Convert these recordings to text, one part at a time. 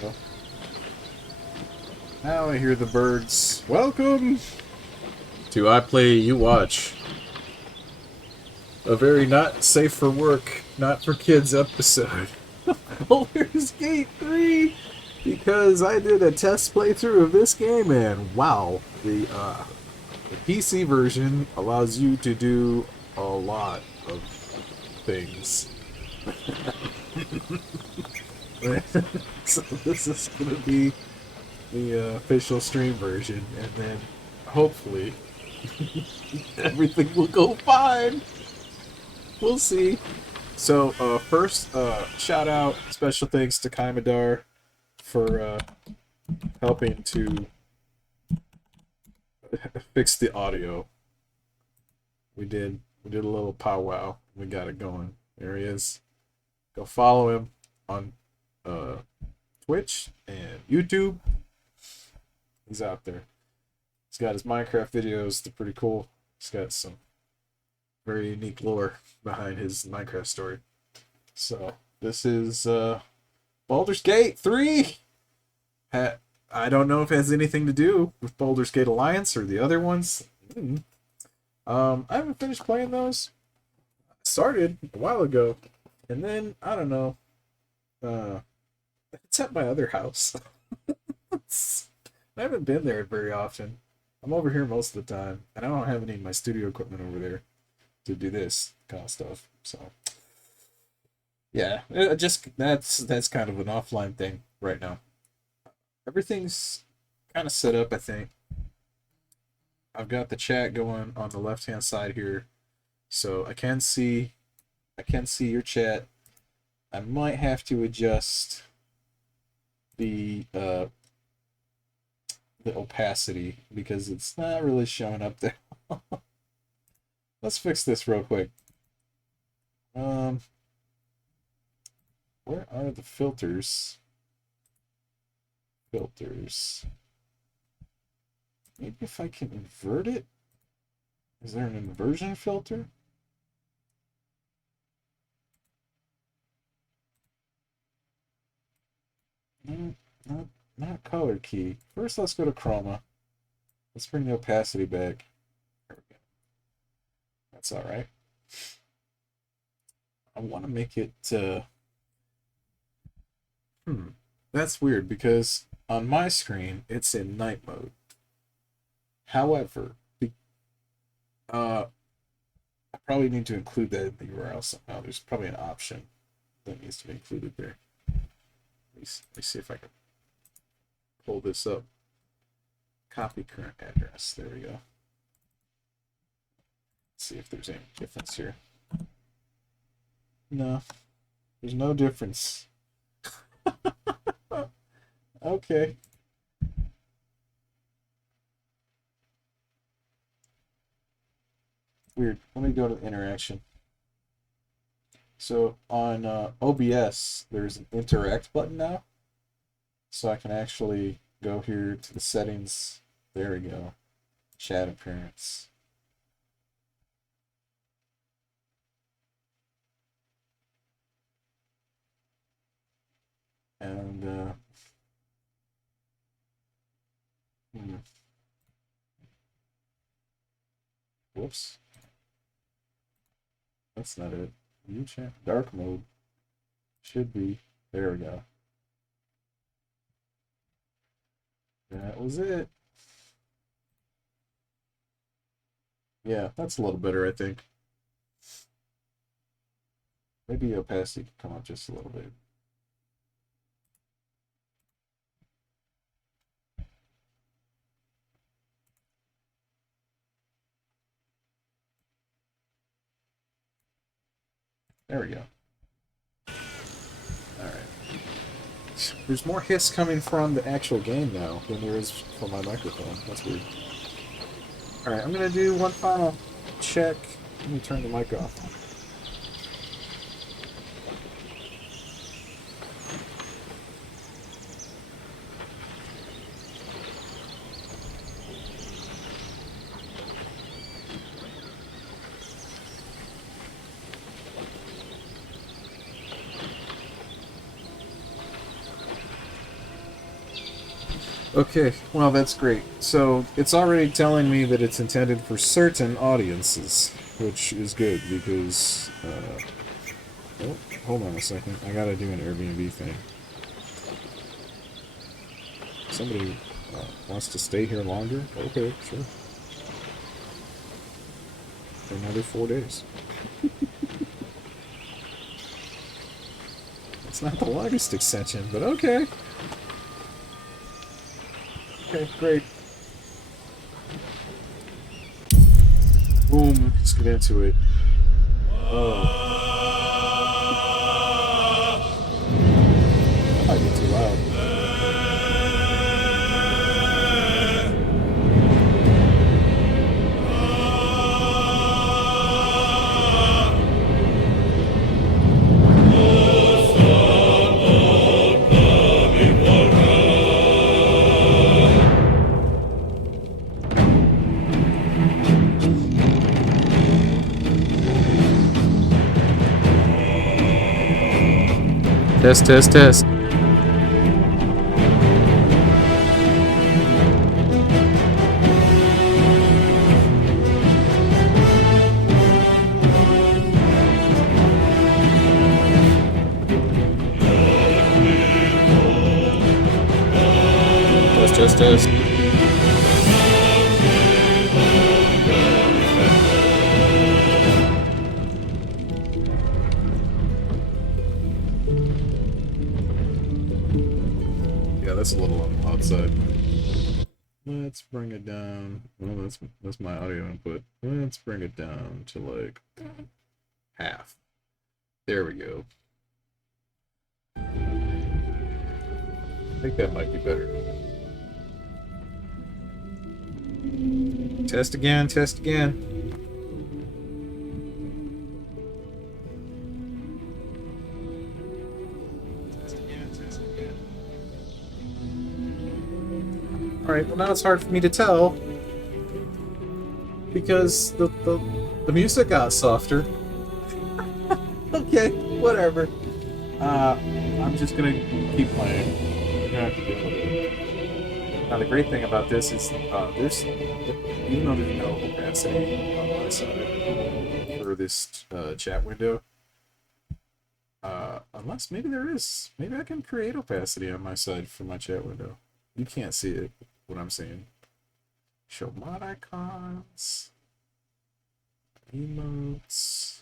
go. Now I hear the birds. Welcome to I Play, You Watch. A very not safe for work, not for kids episode. Baldur's Gate 3! Because I did a test playthrough of this game and wow, the PC version allows you to do a lot of things. So this is going to be the official stream version, and then hopefully everything will go fine. We'll see. So first, shout out, special thanks to Kaimadar for helping to fix the audio. We did a little powwow. We got it going. There he is. Go follow him on Twitch and YouTube. He's out there. He's got his Minecraft videos. They're pretty cool. He's got some very unique lore behind his Minecraft story. So this is Baldur's Gate 3. I don't know if it has anything to do with Baldur's Gate Alliance or the other ones. I haven't finished playing those. I started a while ago, and then I don't know. It's at my other house. I haven't been there very often. I'm over here most of the time, and I don't have any of my studio equipment over there to do this kind of stuff. So, yeah, that's kind of an offline thing right now. Everything's kind of set up, I think. I've got the chat going on the left-hand side here, so I can see your chat. I might have to adjust the opacity because it's not really showing up there. Let's fix this real quick. Where are the filters? Filters. Maybe if I can invert it? Is there an inversion filter? Not color key. First, let's go to chroma. Let's bring the opacity back. There we go. That's all right. I want to make it. That's weird because on my screen it's in night mode. However, I probably need to include that in the URL somehow. There's probably an option that needs to be included there. Let me see if I can pull this up. Copy current address. There we go. Let's see if there's any difference here. No, there's no difference. Okay. Weird. Let me go to the interaction. So on OBS, there's an interact button now. So I can actually go here to the settings. There we go. Chat appearance. And whoops. That's not it. View chat. Dark mode. Should be. There we go. That was it. Yeah, that's a little better, I think. Maybe opacity can come up just a little bit. There we go. Alright. There's more hiss coming from the actual game now than there is from my microphone. That's weird. Alright, I'm gonna do one final check. Let me turn the mic off. Okay, well, that's great. So it's already telling me that it's intended for certain audiences, which is good because. Oh, hold on a second. I gotta do an Airbnb thing. Somebody wants to stay here longer? Okay, sure. For another 4 days. It's not the longest extension, but okay. Okay, great. Boom. Let's get into it. Oh. That might be too loud. Test, test, test. Test, test, test. Yeah, that's a little on the loud side. Let's bring it down. Well, that's my audio input. Let's bring it down to like half. There we go. I think that might be better. Test again, test again. Alright, well now it's hard for me to tell because the music got softer. Okay, whatever. I'm just gonna keep playing. We're gonna have to deal with it. Now the great thing about this is there's even though there's no opacity on my side for this chat window, unless maybe there is. Maybe I can create opacity on my side for my chat window. You can't see it. What I'm saying. Show mod icons, emotes,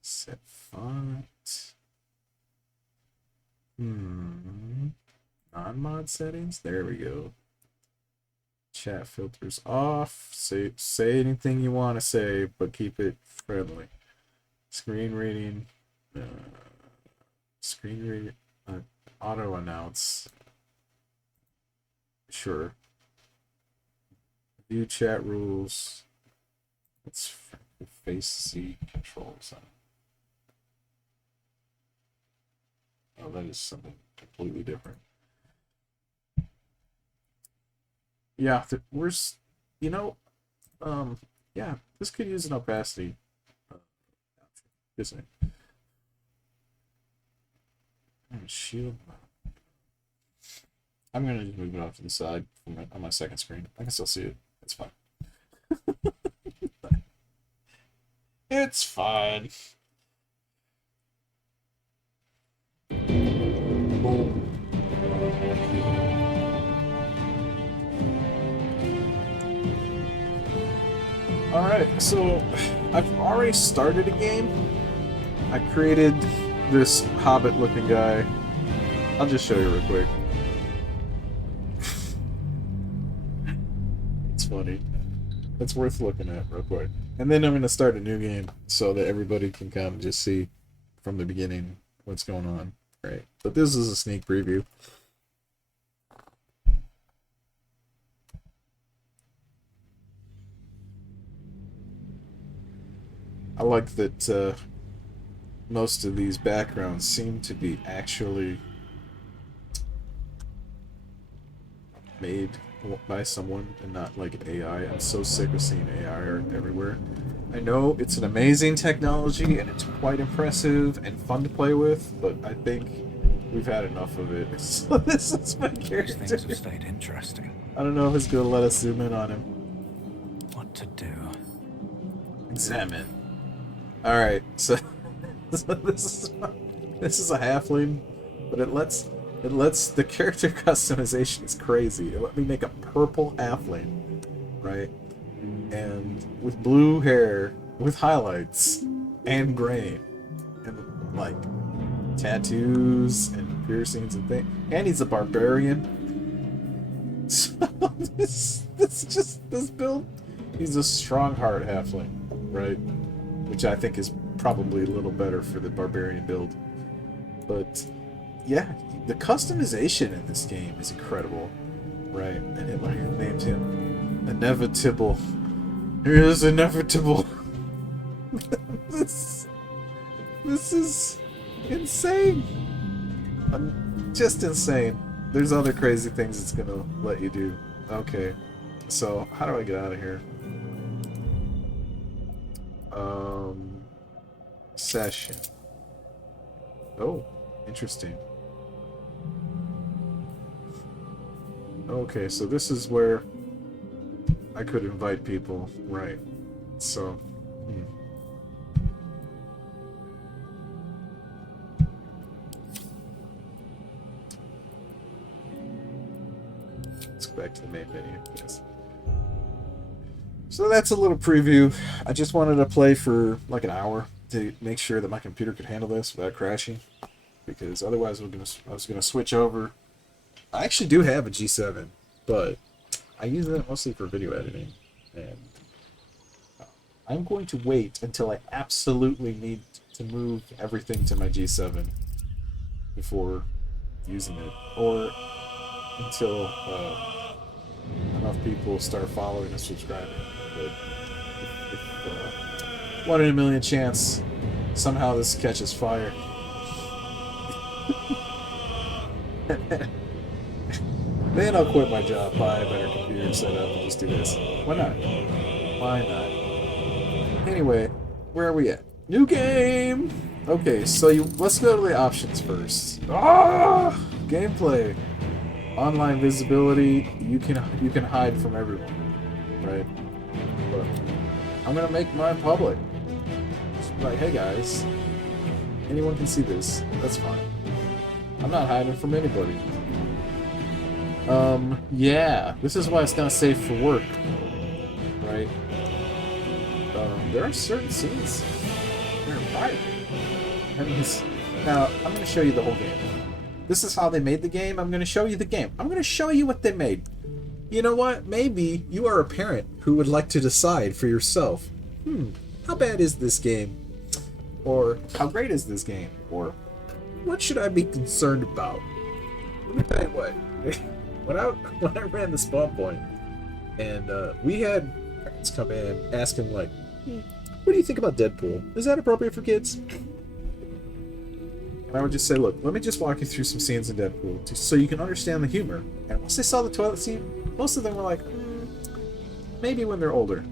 set font. Non-mod settings. There we go. Chat filters off. Say anything you want to say, but keep it friendly. Screen reading. Screen reading. Auto announce. Sure. View chat rules. Let's face C controls on. Oh, that is something completely different. Yeah, where's, yeah, this could use an opacity. Isn't it? Shield. I'm gonna just move it off to the side on my second screen. I can still see it. It's fine. It's fine. Alright, so I've already started a game. I created this hobbit looking guy. I'll just show you real quick. It's funny. It's worth looking at real quick. And then I'm going to start a new game so that everybody can come and just see from the beginning what's going on. Right. But this is a sneak preview. I like that most of these backgrounds seem to be actually made by someone and not like AI. I'm so sick of seeing AI everywhere. I know it's an amazing technology and it's quite impressive and fun to play with, but I think we've had enough of it. So this is my character. These things have stayed interesting. I don't know if it's gonna let us zoom in on him. What to do? Examine. All right, so, so this is a halfling, but it lets the character customization is crazy. It let me make a purple halfling, right? And with blue hair, with highlights and grain, and like tattoos and piercings and things. And he's a barbarian. So this build, he's a strong heart halfling, right? Which I think is probably a little better for the barbarian build. But yeah, the customization in this game is incredible, right? And it named him Inevitable. It is inevitable. This is insane. Just insane. There's other crazy things it's gonna let you do. Okay, so how do I get out of here? Session. Oh, interesting. Okay, so this is where I could invite people, right? So, let's go back to the main menu. Yes. So that's a little preview. I just wanted to play for like an hour to make sure that my computer could handle this without crashing, because otherwise I was gonna switch over. I actually do have a G7, but I use that mostly for video editing, and I'm going to wait until I absolutely need to move everything to my G7 before using it, or until enough people start following and subscribing. But if 1 in a million chance somehow this catches fire, then I'll quit my job, buy a better computer setup, and just do this. Why not? Why not? Anyway, where are we at? New game! Okay, so let's go to the options first. Gameplay. Online visibility. You can hide from everyone, right? But I'm gonna make mine public. Just be like, hey guys, anyone can see this. That's fine. I'm not hiding from anybody. Yeah, this is why it's not safe for work, right? There are certain scenes that are private. Now, I'm going to show you the whole game. This is how they made the game. I'm going to show you the game. I'm going to show you what they made. You know what? Maybe you are a parent who would like to decide for yourself, how bad is this game? Or how great is this game? Or what should I be concerned about? Let me tell you what. When I ran the spawn point, and we had parents come in asking like, what do you think about Deadpool? Is that appropriate for kids? And I would just say, look, let me just walk you through some scenes in Deadpool so you can understand the humor. And once they saw the toilet scene, most of them were like, maybe when they're older.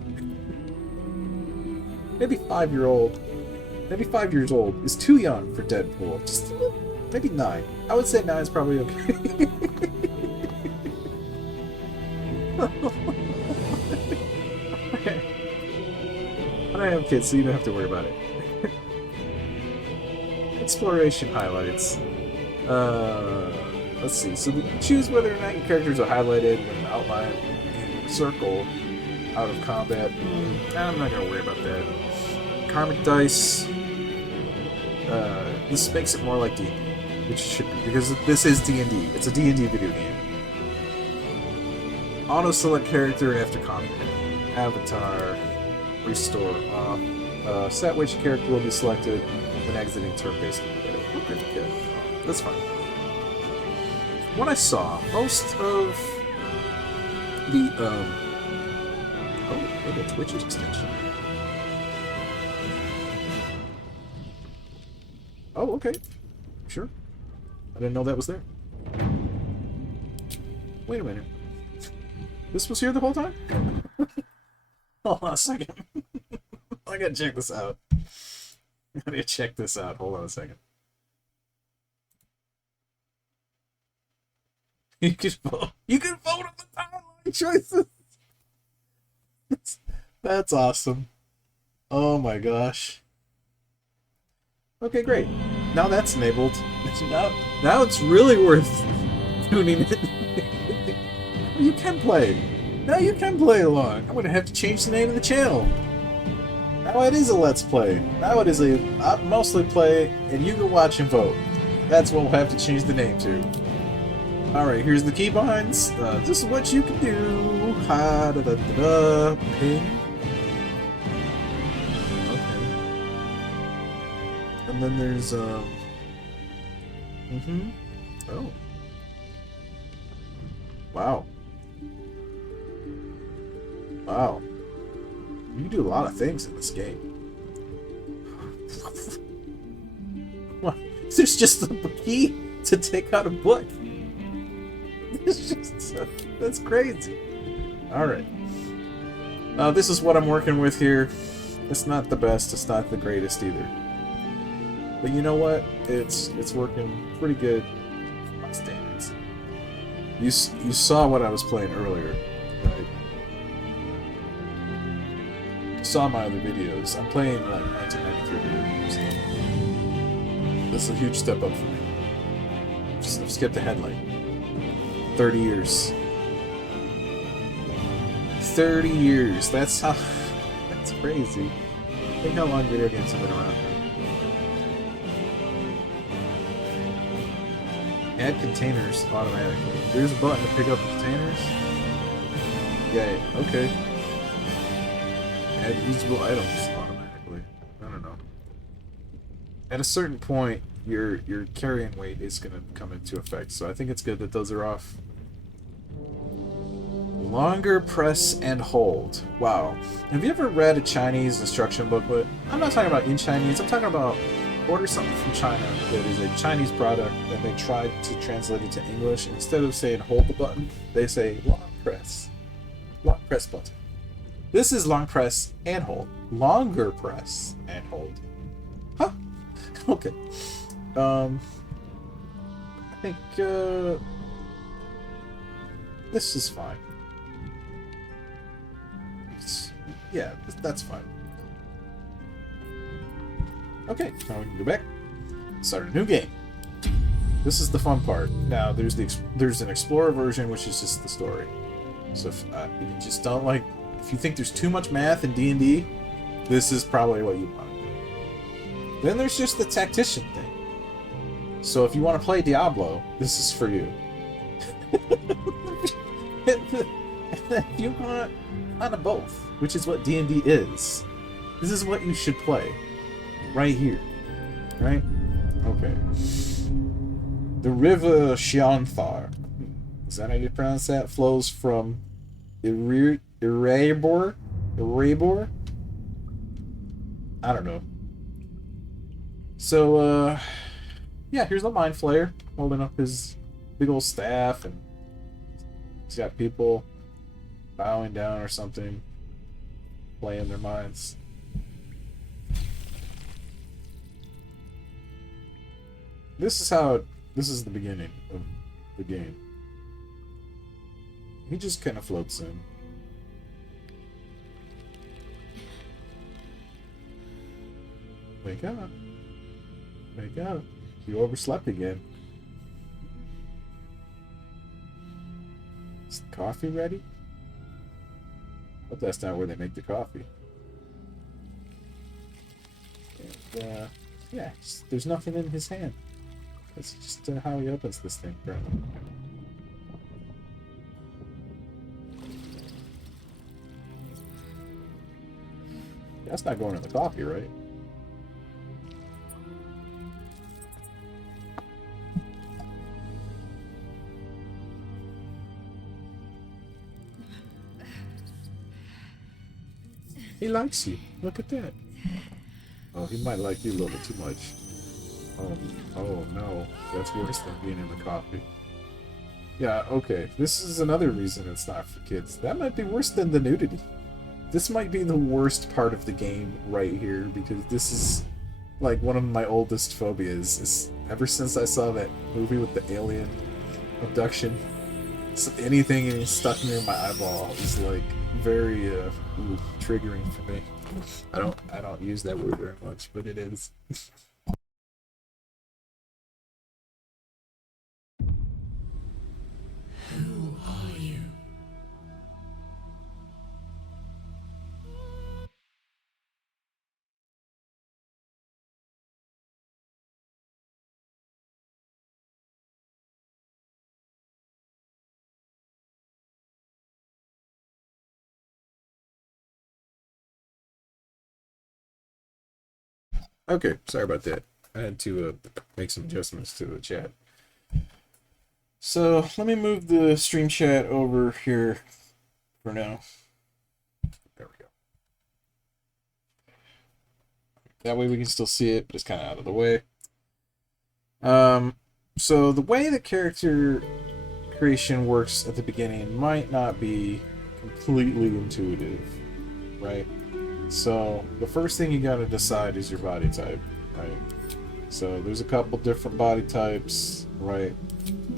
Maybe 5 years old is too young for Deadpool. Just maybe 9. I would say 9 is probably okay. I have kids, so you don't have to worry about it. Exploration highlights. Let's see. So choose whether or not your characters are highlighted with an outline in circle out of combat. I'm not gonna worry about that. Karmic dice. This makes it more like D&D, which it should be, because this is D&D. It's a D&D video game. Auto select character after combat. Avatar. Restore off. Set which character will be selected when exiting turn-based combat. Okay, good. That's fine. What I saw, most of the maybe a Twitch extension. Oh, okay. Sure. I didn't know that was there. Wait a minute. This was here the whole time? Hold on a second. I gotta check this out. I gotta check this out. Hold on a second. You can vote. You can vote on the timeline choices. That's awesome. Oh my gosh. Okay, great. Now that's enabled. Now it's really worth tuning in. You can play. Now you can play along. I'm gonna have to change the name of the channel. Now it is a Let's Play. Now it is a mostly play, and you can watch and vote. That's what we'll have to change the name to. Alright, here's the keybinds. This is what you can do. Ha da da da da. Ping. Okay. And then there's Oh. Wow. Wow. You do a lot of things in this game. What? There's just a key to take out a book. It's just that's crazy. All right. This is what I'm working with here. It's not the best. It's not the greatest either. But you know what? It's working pretty good for my standards. You saw what I was playing earlier, right? You saw my other videos. I'm playing like 1993 videos. This is a huge step up for me. I've skipped ahead like 30 years. 30 years. That's how. That's crazy. Think how long video games have been around. Add containers automatically. There's a button to pick up containers. Yeah. Okay. Add usable items automatically. I don't know. At a certain point, your carrying weight is going to come into effect, so I think it's good that those are off. Longer press and hold. Wow. Have you ever read a Chinese instruction booklet? I'm not talking about in Chinese. I'm talking about order something from China that is a Chinese product and they tried to translate it to English. Instead of saying hold the button, they say long press. Long press button. This is long press and hold. Longer press and hold. Huh? Okay. I think this is fine. Yeah, that's fine. Okay, now we can go back. Start a new game. This is the fun part. Now there's an Explorer version, which is just the story. So if you just don't like, if you think there's too much math in D&D, this is probably what you want. Then there's just the tactician thing. So if you want to play Diablo, this is for you. If you want on a both, which is what D&D is, this is what you should play. Right here. Right? Okay. The river Xianthar, is that how you pronounce that? Flows from Erebor? I don't know. So, yeah, here's the Mind Flayer holding up his big old staff, and he's got people bowing down or something, playing their minds. This is the beginning of the game. He just kind of floats in. Wake up. Wake up. You overslept again. Is the coffee ready? Hope that's not where they make the coffee. And, yeah, there's nothing in his hand. That's just how he opens this thing, apparently. That's not going in the coffee, right? He likes you. Look at that. Oh, he might like you a little bit too much. Oh no. That's worse than being in the coffee. Yeah, okay. This is another reason it's not for kids. That might be worse than the nudity. This might be the worst part of the game right here, because this is like one of my oldest phobias. Is ever since I saw that movie with the alien abduction, So anything getting stuck near my eyeball is like very triggering for me. I don't use that word very much, but it is. Who are you? Okay, sorry about that. I had to make some adjustments to the chat. So let me move the stream chat over here for now. There we go. That way we can still see it, but it's kind of out of the way. So the way the character creation works at the beginning might not be completely intuitive, right? So the first thing you gotta decide is your body type, right? So there's a couple different body types, right?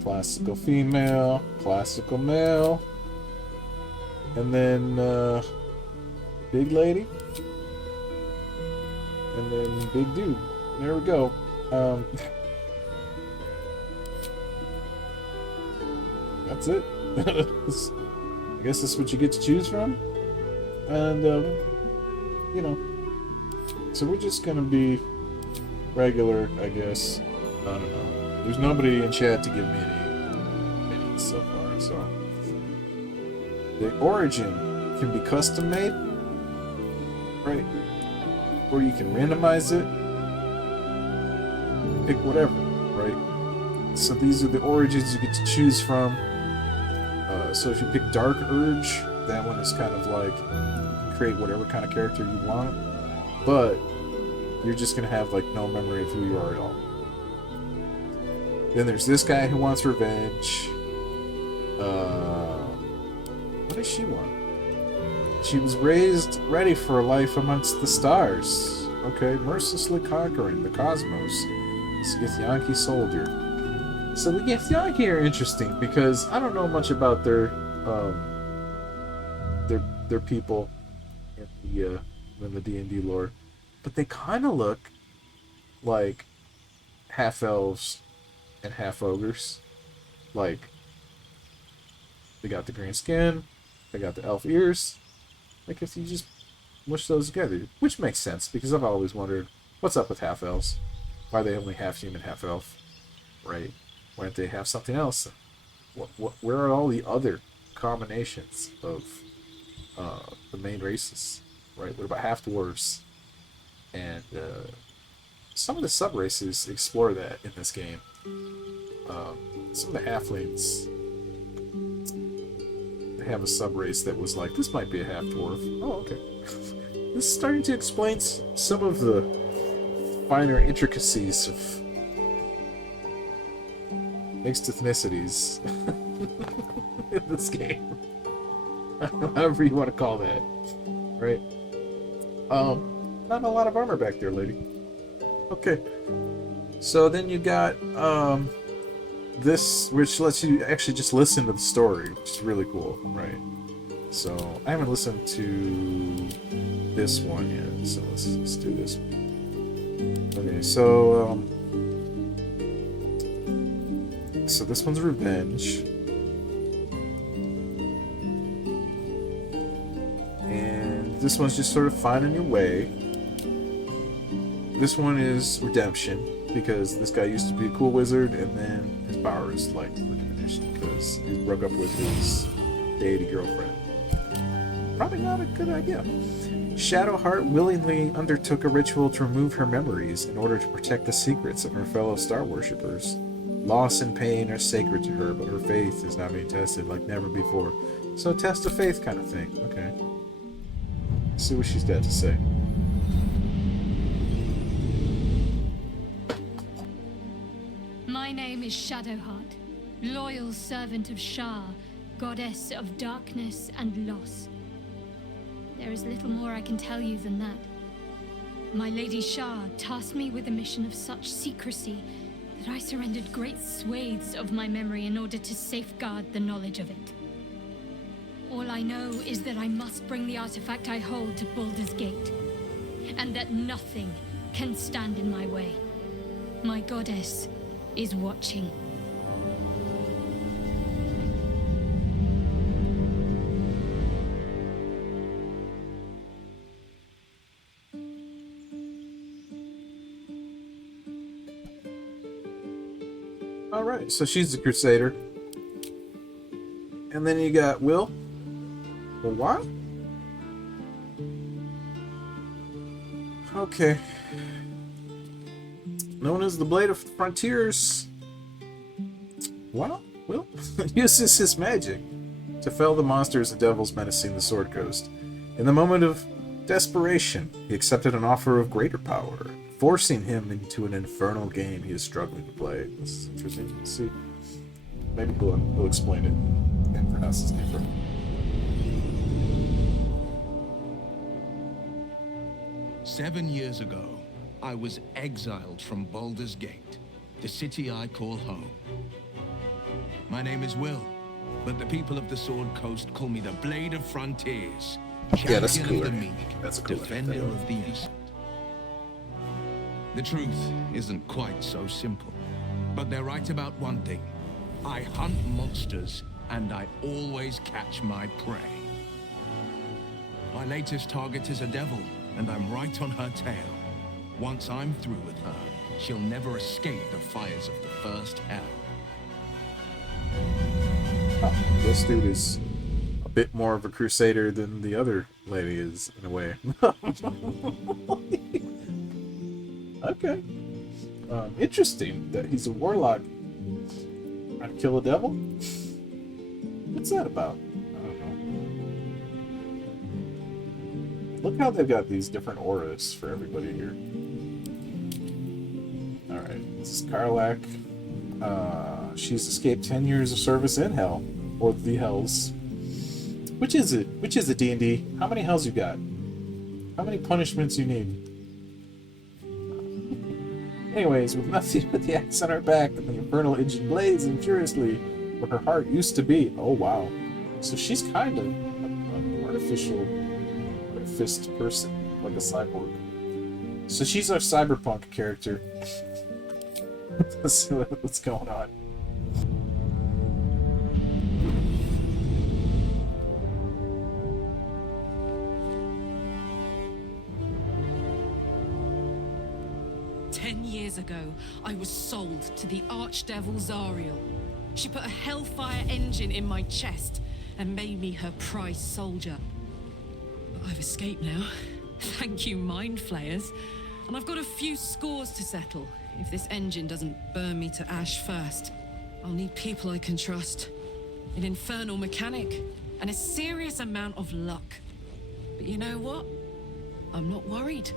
Classical female, classical male, and then big lady, and then big dude. There we go. That's it. I guess that's what you get to choose from. And, you know, so we're just gonna be regular, I guess. I don't know. There's nobody in chat to give me any opinions so far, so. The origin can be custom made, right? Or you can randomize it. Pick whatever, right? So these are the origins you get to choose from. So if you pick Dark Urge, that one is kind of like you can create whatever kind of character you want, but you're just gonna have like no memory of who you are at all. Then there's this guy who wants revenge. What does she want? She was raised ready for a life amongst the stars. Okay, mercilessly conquering the cosmos. This Githyanki soldier. So the Githyanki are interesting because I don't know much about their people in the D&D lore, but they kind of look like half elves and half ogres. Like they got the green skin, they got the elf ears. Like if you just mush those together, which makes sense because I've always wondered what's up with half elves. Why are they only half human, half elf? Right? Why don't they have something else? Where are all the other combinations of the main races? Right? What about half dwarves? And some of the sub races explore that in this game. Some of the halflings, they have a sub race that was like, this might be a half dwarf. Oh, okay. This is starting to explain some of the finer intricacies of mixed ethnicities in this game. However you want to call that. Right? Not a lot of armor back there, lady. Okay. So then you got this, which lets you actually just listen to the story, which is really cool, right? So I haven't listened to this one yet, so let's do this one. Okay, so so this one's revenge. And this one's just sort of finding your way. This one is redemption, because this guy used to be a cool wizard, and then his powers like were diminished because he broke up with his deity girlfriend. Probably not a good idea. Shadowheart willingly undertook a ritual to remove her memories in order to protect the secrets of her fellow star worshippers. Loss and pain are sacred to her, but her faith is now being tested like never before. So test of faith kind of thing. Okay. Let's see what she's got to say. My name is Shadowheart, loyal servant of Shah, goddess of darkness and loss. There is little more I can tell you than that. My Lady Shah tasked me with a mission of such secrecy that I surrendered great swathes of my memory in order to safeguard the knowledge of it. All I know is that I must bring the artifact I hold to Baldur's Gate, and that nothing can stand in my way. My goddess is watching. Alright, so she's the Crusader. And then you got Will. The what? Okay. Known as the Blade of Frontiers. Well, Will uses his magic to fell the monsters and devils menacing the Sword Coast. In the moment of desperation, he accepted an offer of greater power, forcing him into an infernal game he is struggling to play. This is interesting to see. Maybe he'll explain it and pronounce his name right. "7 years ago, I was exiled from Baldur's Gate, the city I call home. My name is Will, but the people of the Sword Coast call me the Blade of Frontiers, Yeah, that's champion cooler. of the meek, That's a cooler defender thing. of the innocent. The truth isn't quite so simple, but they're right about one thing. I hunt monsters, and I always catch my prey. My latest target is a devil, and I'm right on her tail. Once I'm through with her, she'll never escape the fires of the first hell." Oh, this dude is a bit more of a crusader than the other lady is, in a way. Okay. Interesting that he's a warlock trying to kill a devil? What's that about? I don't know. Look how they've got these different auras for everybody here. Alright, this is Karlak. She's escaped 10 years of service in Hell. Or the Hells. Which is it? Which is it, D&D? How many hells you got? How many punishments you need? Anyways, with nothing but the axe on her back and the infernal engine blazing furiously where her heart used to be. Oh, wow. So she's kind of an artificed person, like a cyborg. So she's our cyberpunk character. Let's see what's going on. Years ago, I was sold to the Archdevil Zariel. She put a hellfire engine in my chest and made me her prize soldier. But I've escaped now. Thank you, Mind Flayers. And I've got a few scores to settle. If this engine doesn't burn me to ash first, I'll need people I can trust. An infernal mechanic and a serious amount of luck. But you know what? I'm not worried.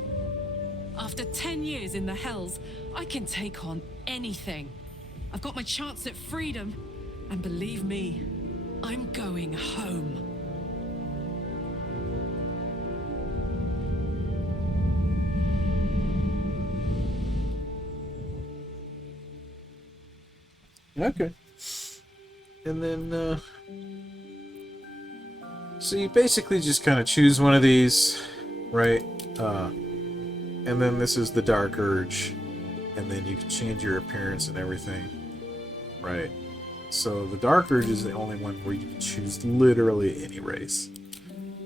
After 10 years in the Hells, I can take on anything. I've got my chance at freedom, and believe me, I'm going home. Okay. And then, so you basically just kind of choose one of these, right? And then this is the Dark Urge, and then you can change your appearance and everything, right? So the Dark Urge is the only one where you can choose literally any race,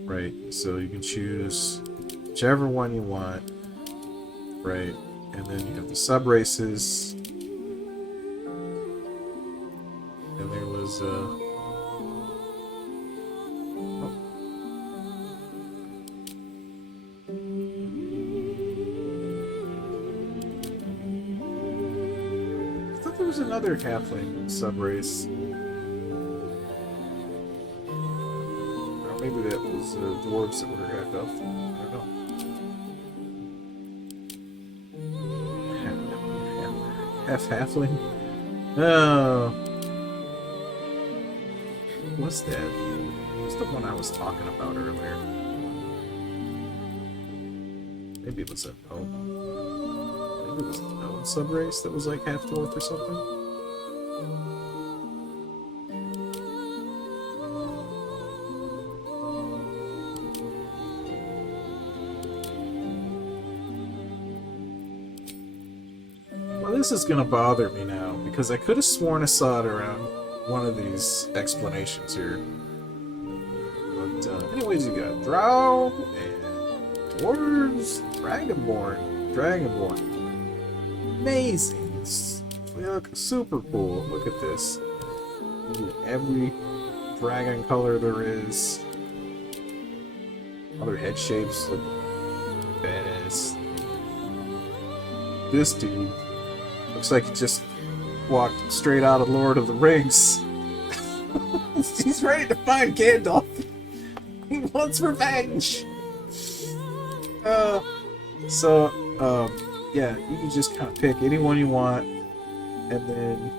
right? So you can choose whichever one you want, right? And then you have the sub races, and there was there was another halfling sub-race. Or maybe that was dwarves that were half elf. I don't know. Half halfling? Oh. What's that? What's the one I was talking about earlier? Maybe it was a... Oh. Maybe Maybe it was the known subrace that was like half dwarf or something. Well, this is gonna bother me now because I could have sworn I saw it around one of these explanations here. But anyways, you got Drow and dwarves, Dragonborn. Amazing. They look super cool. Look at this. You get every dragon color there is. Other head shapes look badass. This dude looks like he just walked straight out of Lord of the Rings. He's ready to find Gandalf. He wants revenge. Yeah, you can just kind of pick anyone you want, and then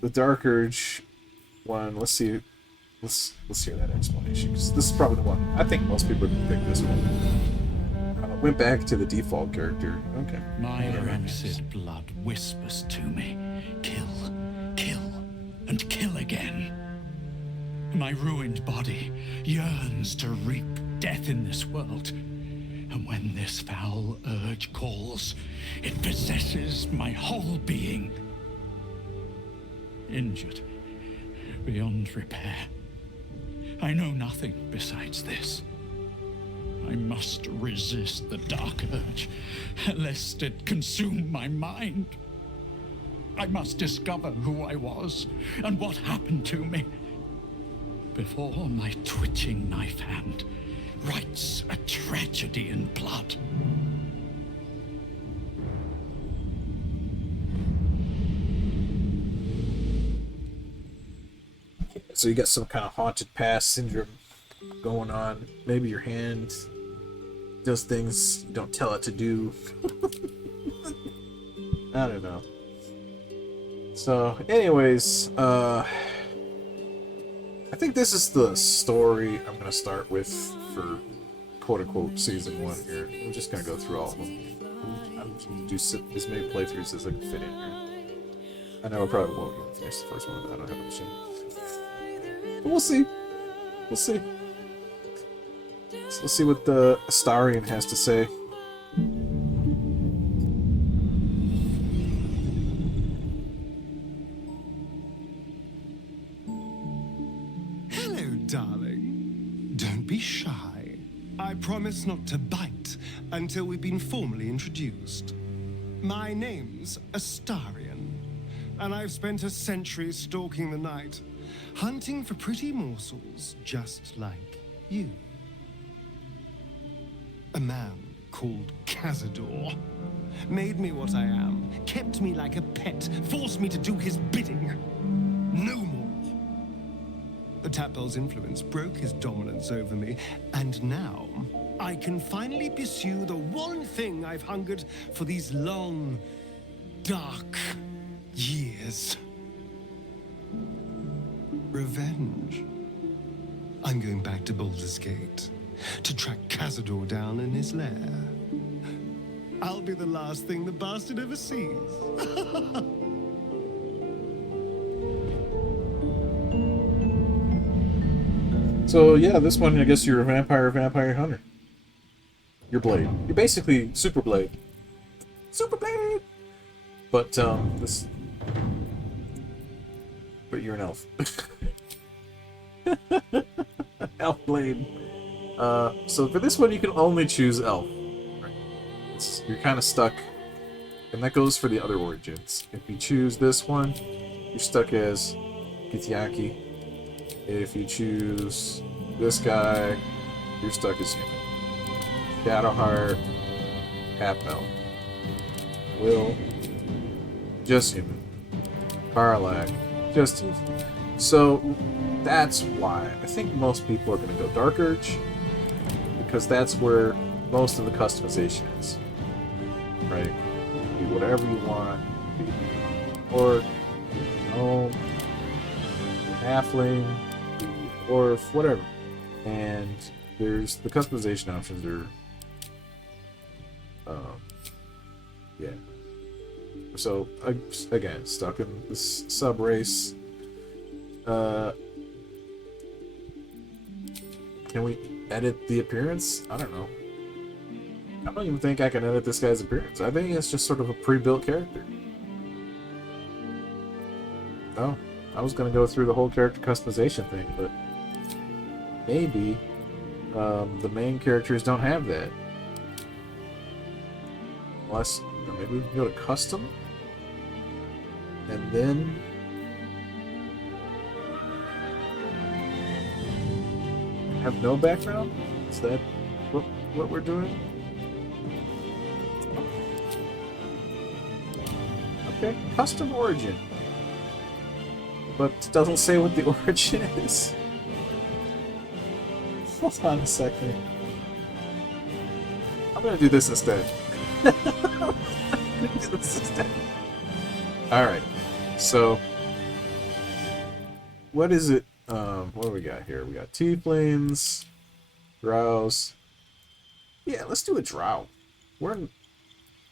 the Dark Urge one. Let's see. Let's hear that explanation, because this is probably the one. I think most people would pick this one. Went back to the default character. Okay. My rancid blood whispers to me, kill, kill, and kill again. My ruined body yearns to reap death in this world. And when this foul urge calls, it possesses my whole being. Injured beyond repair. I know nothing besides this. I must resist the dark urge, lest it consume my mind. I must discover who I was and what happened to me before my twitching knife hand writes a tragedy in blood. So you got some kind of haunted past syndrome going on. Maybe your hand does things you don't tell it to do. I don't know. So, anyways, I think this is the story I'm gonna start with for quote-unquote season 1 here. I'm just gonna go through all of them. I'm just gonna do as many playthroughs as I can fit in here. I know I probably won't even finish the first one, but I don't have a machine. But we'll see. We'll see. So let's see what the Astarion has to say. Hello, darling. Don't be shy. I promise not to bite until we've been formally introduced. My name's Astarion, and I've spent a century stalking the night, hunting for pretty morsels just like you. A man called Cazador made me what I am, kept me like a pet, forced me to do his bidding. No more. The Tadpole's influence broke his dominance over me, and now I can finally pursue the one thing I've hungered for these long, dark years. Revenge. I'm going back to Baldur's Gate to track Cazador down in his lair. I'll be the last thing the bastard ever sees. So yeah, this one, I guess you're a vampire hunter. You're Blade. You're basically Super Blade. Super Blade! But, but you're an elf. Elf Blade. So for this one, you can only choose elf. You're kind of stuck. And that goes for the other origins. If you choose this one, you're stuck as Githyanki. If you choose this guy, you're stuck as human. Shadowheart, half elf. Will, just human. Karlach, just human. So that's why I think most people are going to go Dark Urge, because that's where most of the customization is. Right? Do whatever you want. Or gnome, halfling, or whatever. And there's the customization options are Yeah. So again, stuck in this sub race. Can we edit the appearance? I don't know. I don't even think I can edit this guy's appearance. I think it's just sort of a pre-built character. Oh, I was gonna go through the whole character customization thing, but maybe the main characters don't have that. Unless, maybe we can go to custom, and then have no background? Is that what we're doing? Okay, custom origin. But it doesn't say what the origin is. Hold on a second. I'm gonna do this instead. Alright, so what is it? What do we got here? We got tieflings, drows. Yeah, let's do a drow. We're in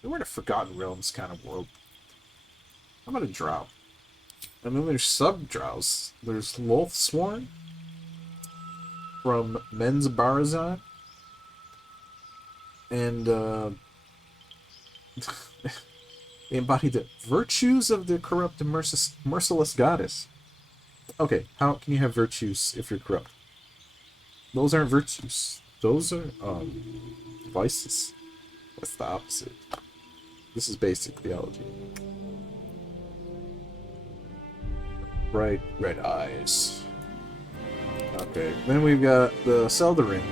a Forgotten Realms kind of world. How about a drow? And then there's sub-drows. There's Lothsworn from Men's Barazan. And they embody the virtues of the corrupt and merciless goddess. Okay, how can you have virtues if you're corrupt? Those aren't virtues. Those are vices. That's the opposite. This is basic theology. Bright red eyes. Okay, then we've got the Seldarin,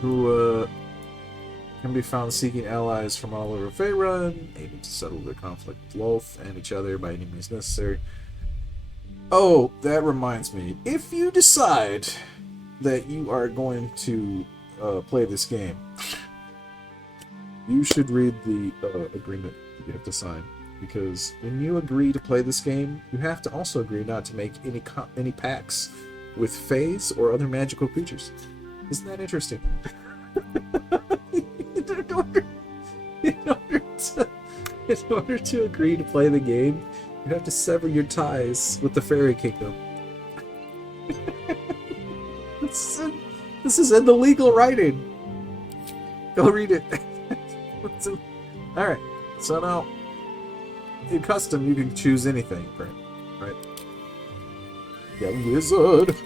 who can be found seeking allies from all over Faerun, aiming to settle their conflict with Loth and each other by any means necessary. Oh, that reminds me. If you decide that you are going to play this game, you should read the agreement you have to sign. Because when you agree to play this game, you have to also agree not to make any pacts with fays or other magical creatures. Isn't that interesting? In order to agree to play the game, you have to sever your ties with the fairy kingdom. This is in the legal writing. Go read it. Alright, so now in custom, you can choose anything, right? You got wizard,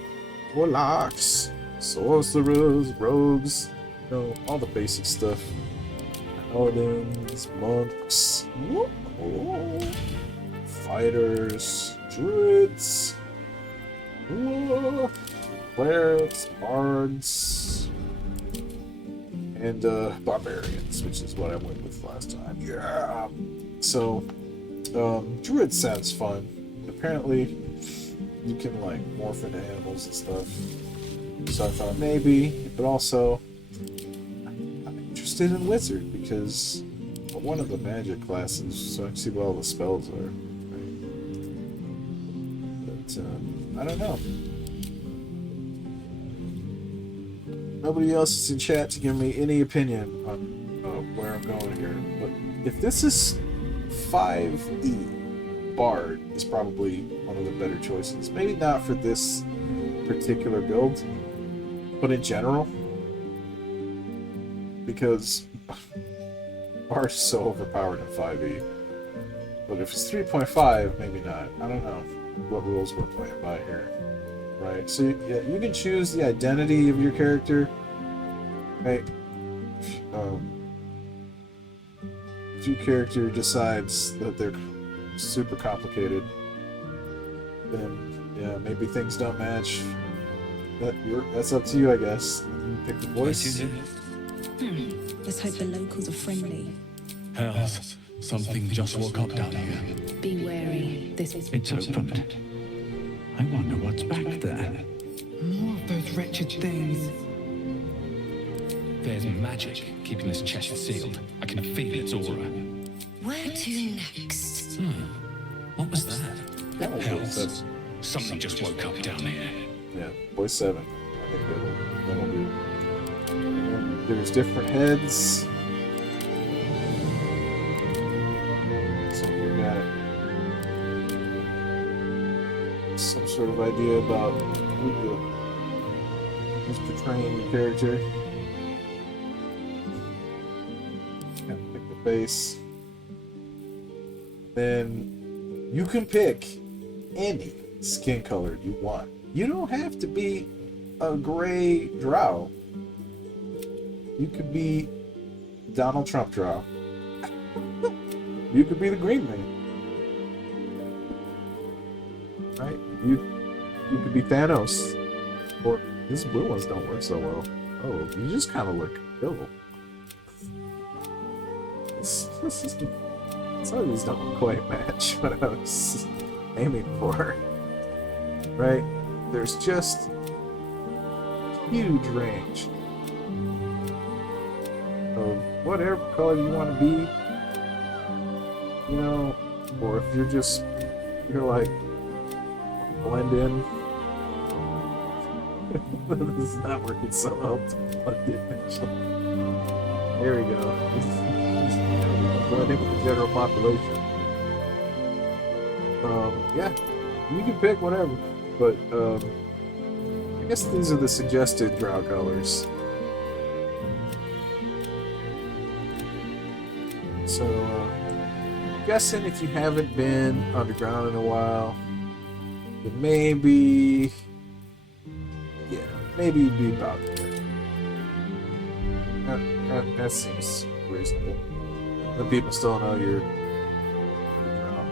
warlocks, sorcerers, rogues, you know, all the basic stuff. Paladins, monks, fighters, druids, clerics, bards, and barbarians, which is what I went with last time. Yeah. So. Druid sounds fun. Apparently, you can like morph into animals and stuff. So I thought maybe, but also I'm interested in wizard because one of the magic classes, so I can see what all the spells are. Right? But I don't know. Nobody else is in chat to give me any opinion on where I'm going here. But if this is 5E, Bard is probably one of the better choices. Maybe not for this particular build, but in general. Because Bard is so overpowered in 5E. But if it's 3.5, maybe not. I don't know what rules we're playing by here. Right? So yeah, you can choose the identity of your character. Right? If your character decides that they're super complicated, then yeah, maybe things don't match. That's up to you, I guess. You pick the voice. Let's hope the locals are friendly. Hells, something just woke up down here. Be wary. This is. It's opened. I wonder what's back there. More of those wretched things. There's magic keeping this chest sealed. I can feel its aura. Where to next? What was that? Hells, something just woke up down here. Yeah, voice 7. I think that'll do. And then there's different heads. some sort of idea about who's portraying the character. Kind of pick the face. Then you can pick any skin color you want. You don't have to be a gray drow. You could be Donald Trump drow. You could be the Green Man. Right? You could be Thanos. Or these blue ones don't work so well. Oh, you just kind of look ill. Some of these don't quite match what I was aiming for. Right? There's just huge range of whatever color you want to be, you know, or if you're like blend in. This is not working so well to blend in, actually. There we go. Blend in with the general population. Yeah, you can pick whatever, but I guess these are the suggested drow colors. So, I'm guessing if you haven't been underground in a while, then maybe you'd be about there. That seems reasonable. The people still know you're underground.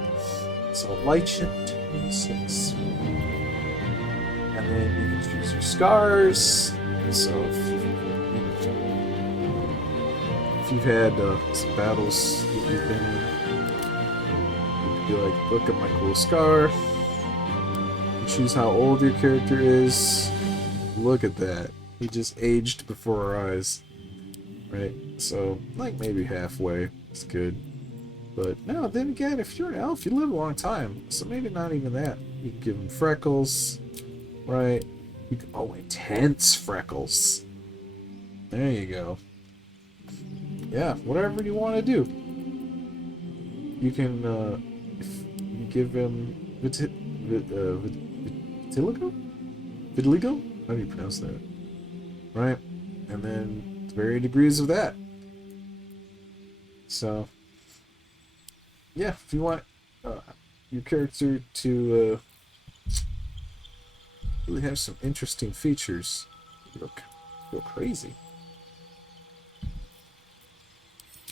So, Lichen 26. And then you can choose your scars. So if you've had some battles that you've been in, you can be like, look at my cool scar. You choose how old your character is. Look at that. He just aged before our eyes. Right? So, like maybe halfway. It's good. But no, then again, if you're an elf, you live a long time. So maybe not even that. You can give him freckles. Right? You can, oh, intense freckles. There you go. Yeah, whatever you want to do. You can, if you give him vitiligo? Vitiligo? How do you pronounce that? Right? And then varying degrees of that. So, yeah, if you want your character to really have some interesting features, you go crazy.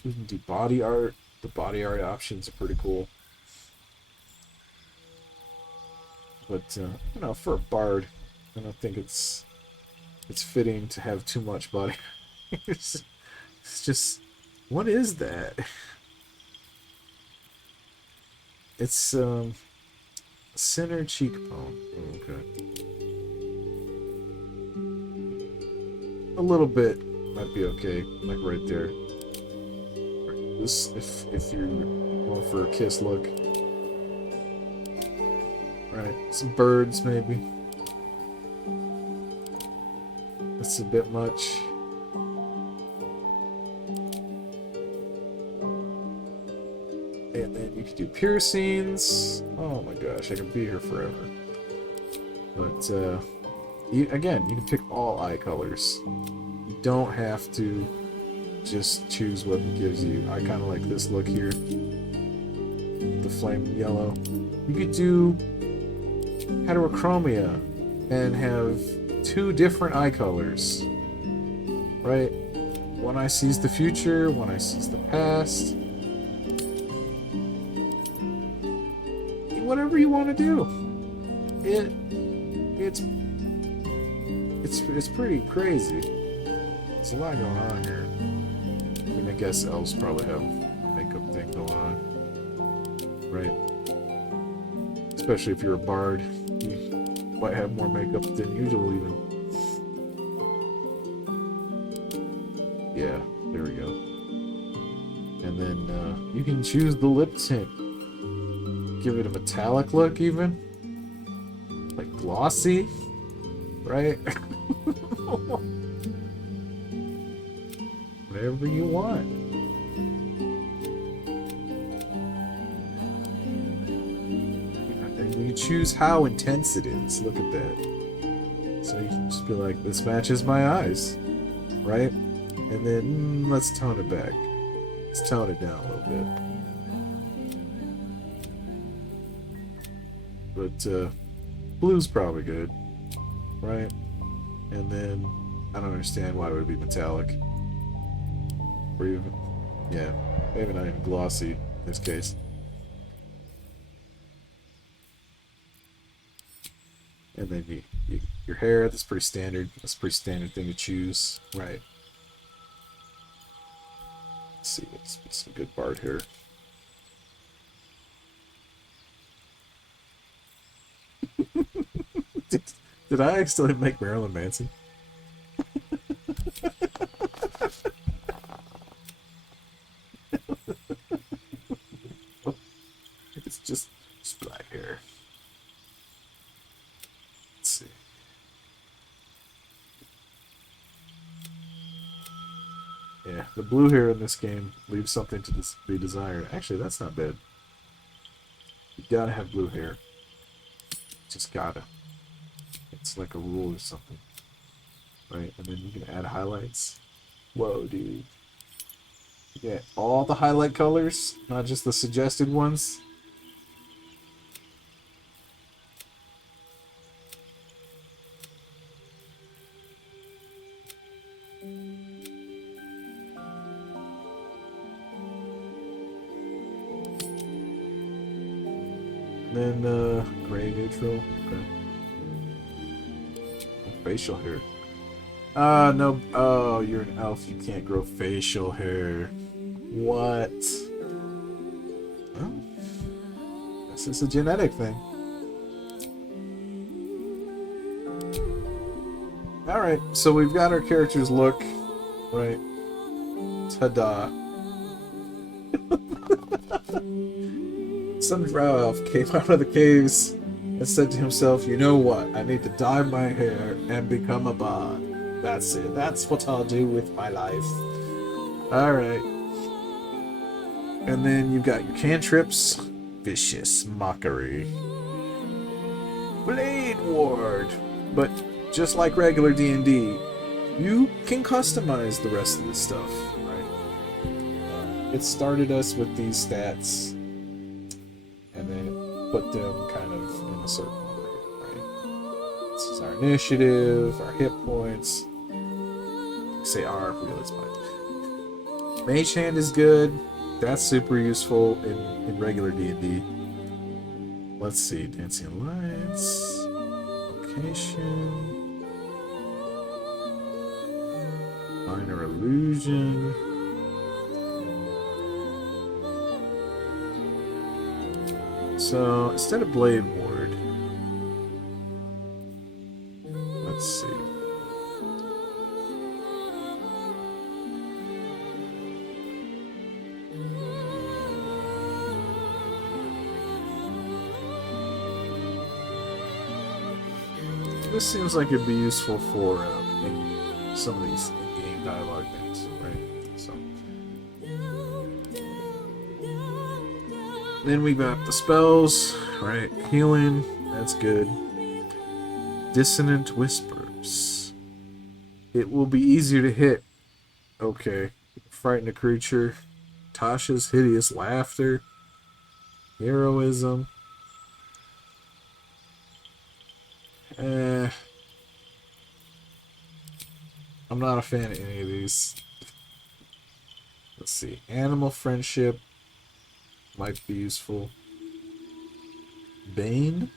You can do body art. The body art options are pretty cool. But you know, for a bard, I don't think it's fitting to have too much body. It's just, what is that? It's center cheekbone. Oh, okay. A little bit might be okay, like right there. This, if you're going for a kiss look. Right, some birds maybe. That's a bit much. And then you can do piercings. Oh my gosh, I can be here forever. But you can pick all eye colors. You don't have to just choose what it gives you. I kind of like this look here, the flame yellow. You could do heterochromia and have two different eye colors, right? One eye sees the future, one eye sees the past. Whatever you want to do. It's pretty crazy. There's a lot going on here. I mean, I guess elves probably have a makeup thing going on, right? Especially if you're a bard, you might have more makeup than usual even. Yeah, there we go. And then you can choose the lip tint. Give it a metallic look even. Like glossy, right? Whatever you want. And you choose how intense it is. Look at that. So you can just be like, this matches my eyes, right? And then let's tone it back. Let's tone it down a little bit. But blue's probably good, right? And then I don't understand why it would be metallic. Or even, yeah, maybe not even glossy in this case. And then your hair, that's pretty standard. That's a pretty standard thing to choose, right? Let's see, let's get some good Bard hair. Did I accidentally make Marilyn Manson? It's just black hair. Let's see. Yeah, the blue hair in this game leaves something to be desired. Actually, that's not bad. You gotta have blue hair. Just gotta. It's like a rule or something. Right? And then you can add highlights. Whoa, dude. You get all the highlight colors, not just the suggested ones. And then gray neutral. Okay. Facial hair. No. Oh, you're an elf. You can't grow facial hair. What? Well, this is a genetic thing. Alright, so we've got our character's look. Right. Ta-da. Some drow elf came out of the caves and said to himself, you know what? I need to dye my hair and become a bard. That's it. That's what I'll do with my life. Alright. And then you've got your cantrips. Vicious Mockery. Blade Ward. But just like regular D&D, you can customize the rest of this stuff, right? It started us with these stats, and then it put them kind of in a certain order, right? This is our initiative, our hit points. I say our, really, it's mine. Mage Hand is good. That's super useful in regular D&D. Let's see, Dancing Lights, Location, Minor Illusion. So instead of Blade Ward, let's see. This seems like it'd be useful for in some of these in-game dialogue things, right? So then we got the spells, right? Healing, that's good. Dissonant Whispers. It will be easier to hit. Okay. Frighten a creature. Tasha's Hideous Laughter. Heroism. I'm not a fan of any of these. Let's see. Animal Friendship might be useful. Bane?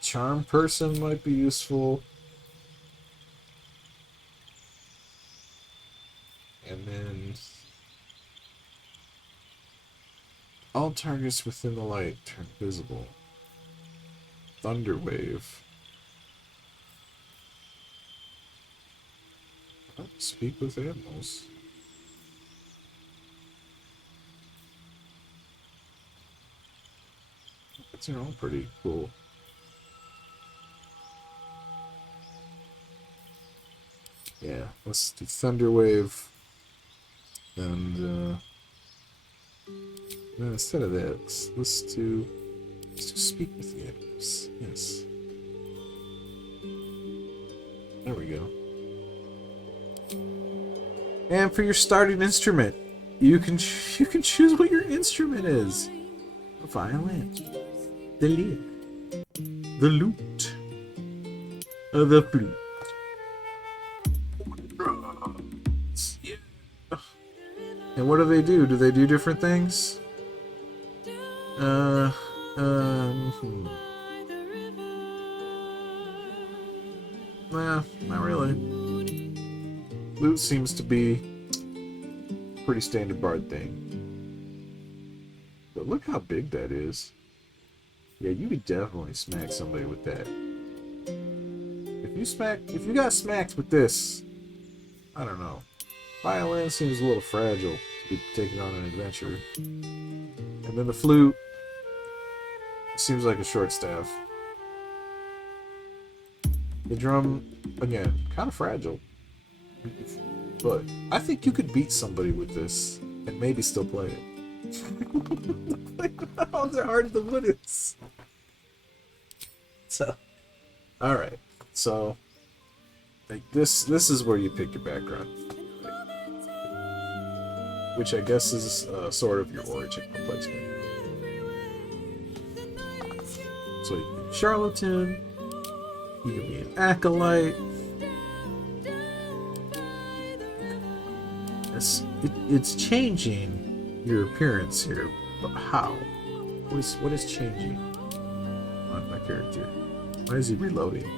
Charm Person might be useful. And then all targets within the light turn visible. Thunderwave. Speak with animals. It's all pretty cool. Yeah, let's do Thunderwave and Then instead of that, let's do speak with the animals. Yes. There we go. And for your starting instrument, you can choose what your instrument is. A violin, the lyre, the lute, the flute. Yeah. And what do they do? Do they do different things? Nah, not really. Lute seems to be a pretty standard bard thing. But look how big that is. Yeah, you could definitely smack somebody with that. If you got smacked with this, I don't know. Violin seems a little fragile to be taking on an adventure. And then the flute seems like a short staff. The drum, again, kind of fragile. But I think you could beat somebody with this and maybe still play it. Like, how hard the wood is. So, alright. So, like this is where you pick your background. Which I guess is sort of your origin replacement. So you can be a charlatan, you can be an acolyte. It's changing your appearance here, but how? What is changing on my character? Why is he reloading?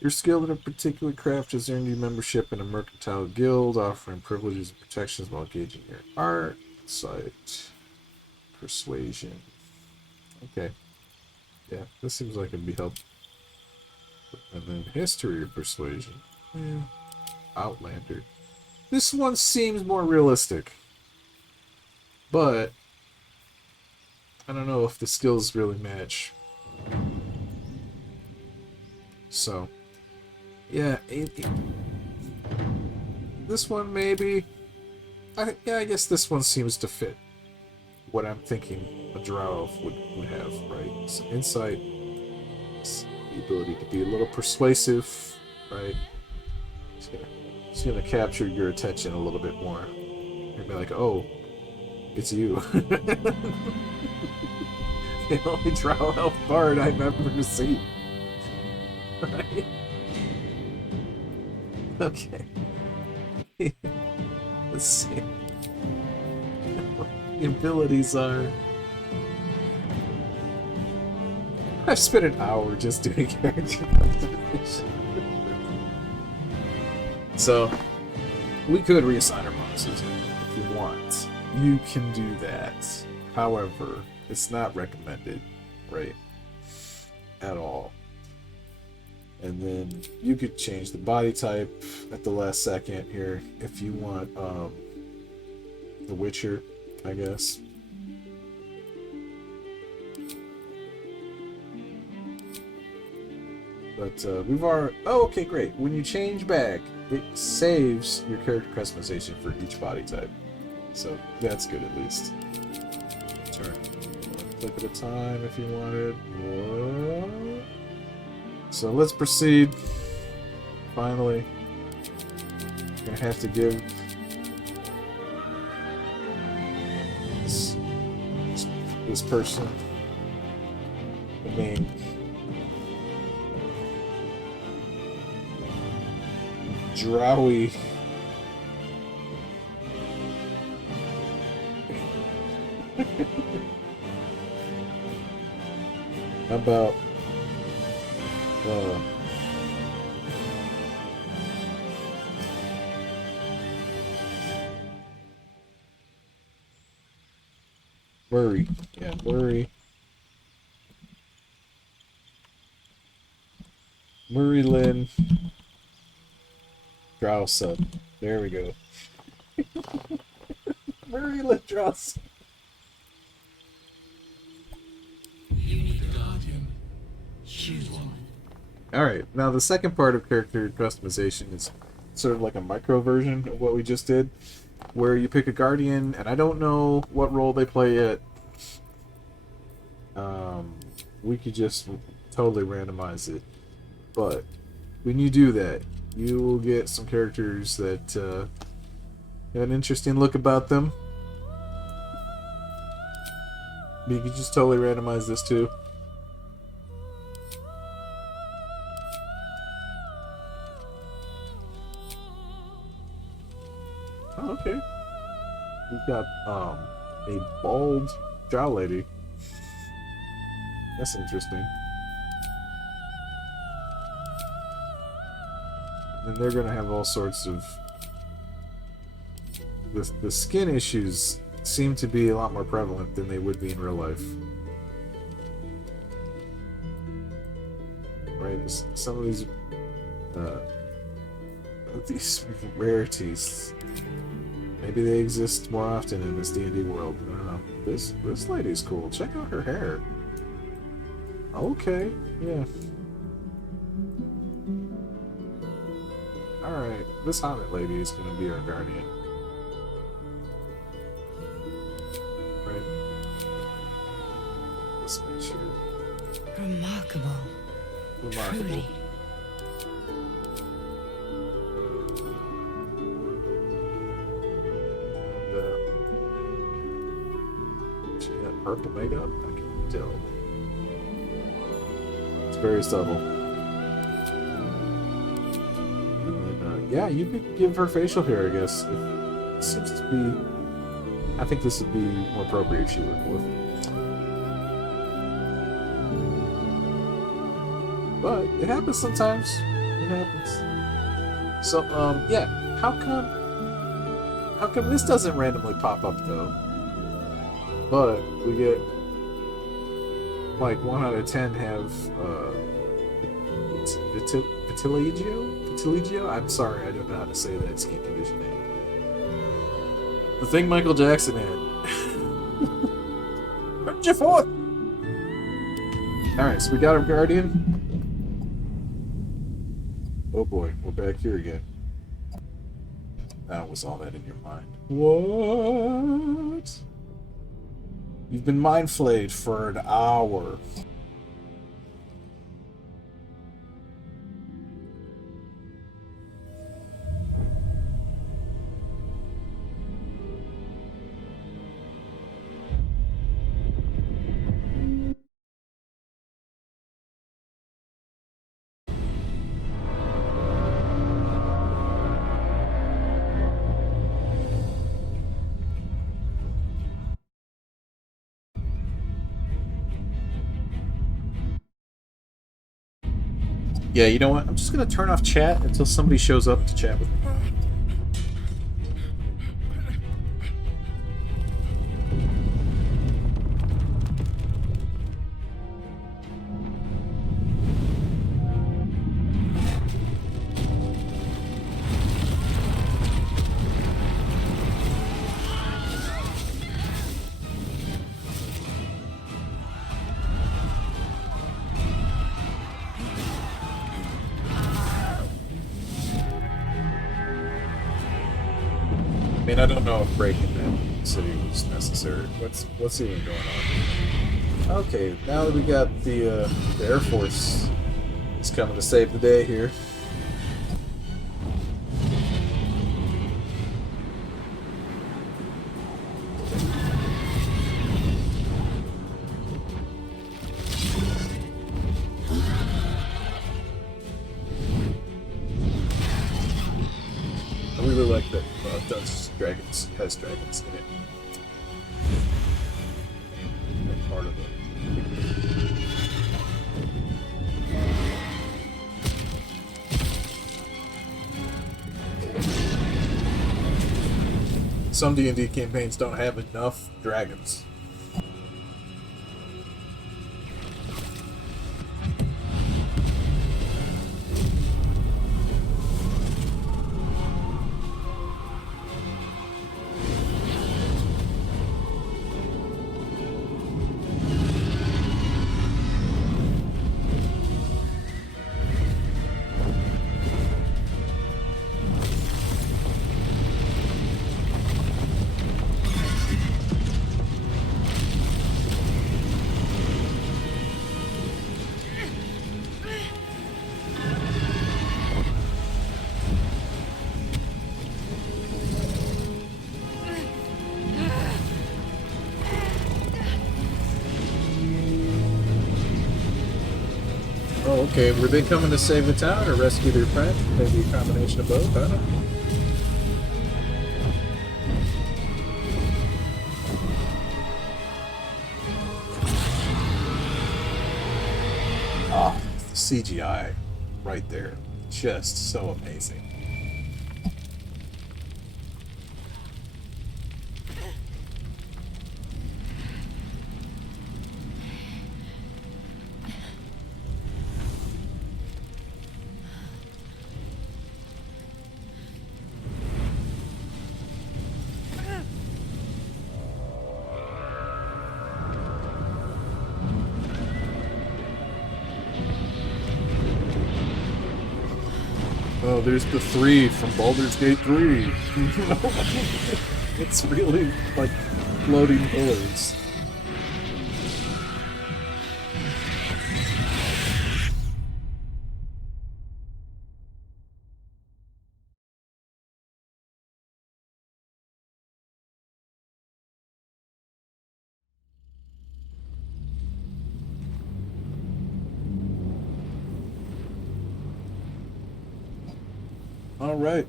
Your skill in a particular craft has earned you membership in a mercantile guild, offering privileges and protections while engaging your art, insight, persuasion. Okay. Yeah, this seems like it'd be helpful. And then history or persuasion. Yeah. Outlander. This one seems more realistic. But I don't know if the skills really match. So yeah, this one maybe. I guess this one seems to fit what I'm thinking a drow elf would have, right? Some insight, the ability to be a little persuasive, right? It's gonna capture your attention a little bit more. You'll be like, oh, it's you. The only drow elf bard I've ever seen. Right? Okay. Let's see. What the abilities are. I've spent an hour just doing character customization. So, we could reassign our bonuses if you want. You can do that. However, it's not recommended, right? At all. And then you could change the body type at the last second here if you want The Witcher, I guess. But we've already... Oh, okay, great. When you change back, it saves your character customization for each body type. So that's good at least. Turn. Click at a time if you wanted. Whoa. So let's proceed. Finally. I'm gonna have to give this person the name. Drowy. How about Murray. Yeah, Murray. Murray Lynn Drawson. There we go. Murray Lynn Drawson. You need a guardian. Choose one. Alright, now the second part of character customization is sort of like a micro version of what we just did, where you pick a guardian, and I don't know what role they play yet. We could just totally randomize it, but when you do that, you will get some characters that have an interesting look about them. But you could just totally randomize this too. Oh, okay. We've got a bald drow lady. That's interesting. And they're gonna have all sorts of the skin issues seem to be a lot more prevalent than they would be in real life. Right? Some of these rarities, maybe they exist more often in this D&D world. I don't know. This lady's cool. Check out her hair. Okay, yeah. Alright, this Hobbit lady is gonna be our guardian. Right? Let's make sure. Remarkable. Remarkable. Truly. And, she got purple makeup? I can tell. It's very subtle. Yeah, you could give her facial hair, I guess. It seems to be... I think this would be more appropriate if she were dwarf. But it happens sometimes. It happens. So, yeah. How come this doesn't randomly pop up, though? But we get... like, 1 out of 10 have, Vitiligio? I'm sorry, I don't know how to say that skin condition name. The thing Michael Jackson had. Put your forth! Alright, so we got our guardian. Oh boy, we're back here again. That was all that in your mind. What? You've been mind flayed for an hour. Yeah, you know what? I'm just gonna turn off chat until somebody shows up to chat with me. I mean, I don't know if breaking that city was necessary. What's even going on? Okay, now that we got the Air Force is coming to save the day here. I really like that Dungeons & Dragons has dragons in it. That part of it. Some D&D campaigns don't have enough dragons. okay. Were they coming to save the town or rescue their friend? Maybe a combination of both. I don't know. Ah, the CGI right there. Just so amazing. Oh, there's the 3 from Baldur's Gate 3. It's really like floating pillars. Alright,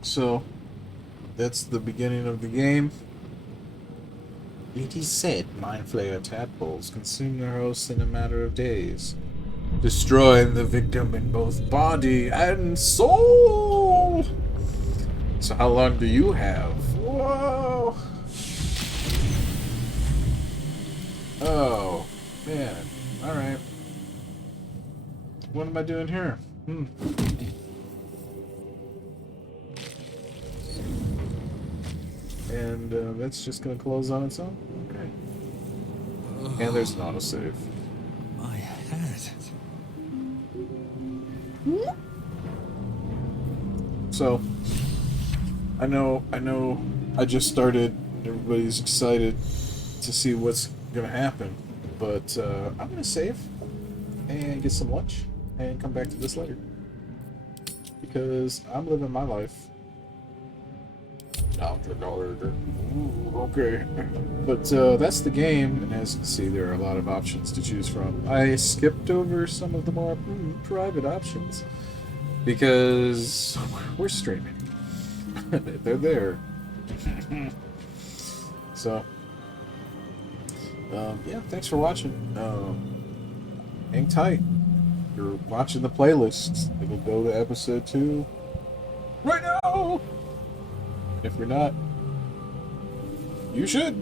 so that's the beginning of the game. It is said Mind Flayer tadpoles consume their hosts in a matter of days, destroying the victim in both body and soul. So how long do you have? Whoa! Oh, man. Alright. What am I doing here? And that's just going to close on its own? Okay. And there's an autosave. My head. So, I know, I just started, everybody's excited to see what's going to happen, but I'm going to save and get some lunch and come back to this later. Because I'm living my life. Ooh, okay. But that's the game, and as you can see, there are a lot of options to choose from. I skipped over some of the more private options because we're streaming. They're there. So, yeah, thanks for watching. Hang tight. You're watching the playlist. It'll go to episode 2 right now. If you're not, you should.